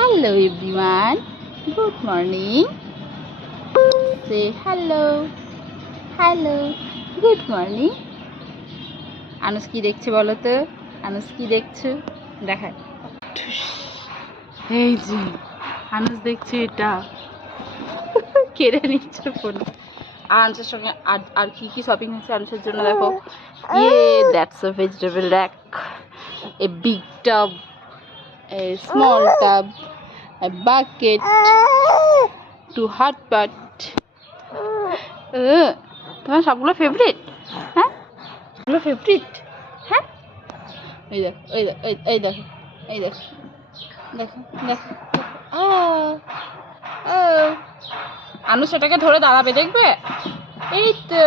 Hello everyone. Good morning. Say hello. Hello. Good morning. আনুস কি দেখছে বলো তো? আনুস কি দেখছো? দেখায়। এই যে আনুস দেখছে এটা। কেড়ে নিচ্ছে ফোন। আনুসের সঙ্গে আর কি শপিং হয়েছে আনুসের জন্য দেখো। That's a vegetable rack. A big tub. A small tub. A bucket, 2 hot pot. তোমার সবগুলো ফেভারিট? হ্যাঁ, সবগুলো ফেভারিট? হ্যাঁ, এই দেখো, এই দেখো, এই দেখো, দেখো দেখো। আনু সেটাকে ধরে দাঁড়াবে, দেখবে? এই তো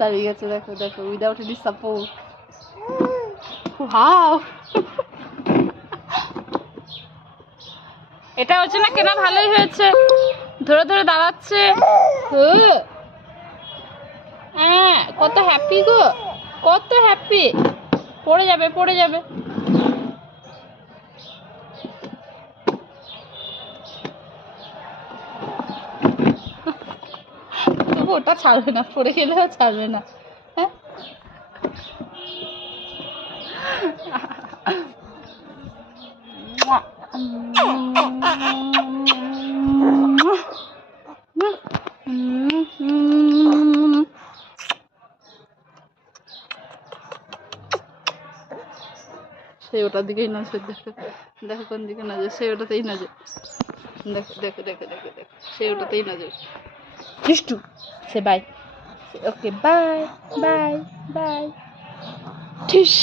দাঁড়িয়ে গেছে, দেখো দেখো, উইদাউট এনি সাপোর্ট। ওয়াও, এটা হচ্ছে না কেনা, ভালোই হয়েছে, ধরে ধরে দাঁড়াচ্ছে। হ্যাঁ, কত হ্যাপি গো, কত হ্যাপি। পড়ে যাবে, পড়ে যাবে। তবু ওটা ছাড়বে না, পড়ে গেলেও ছাড়বে না। হ্যাঁ, সে ওটার দিকেই নজর, দেখো দেখো কোন দিকে নজর, সে ওটাতেই নজর, দেখো দেখো দেখো দেখো দেখো, সে ওটাতেই নজর। দুষ্টু, সে bye, okay bye bye bye, ঠিস।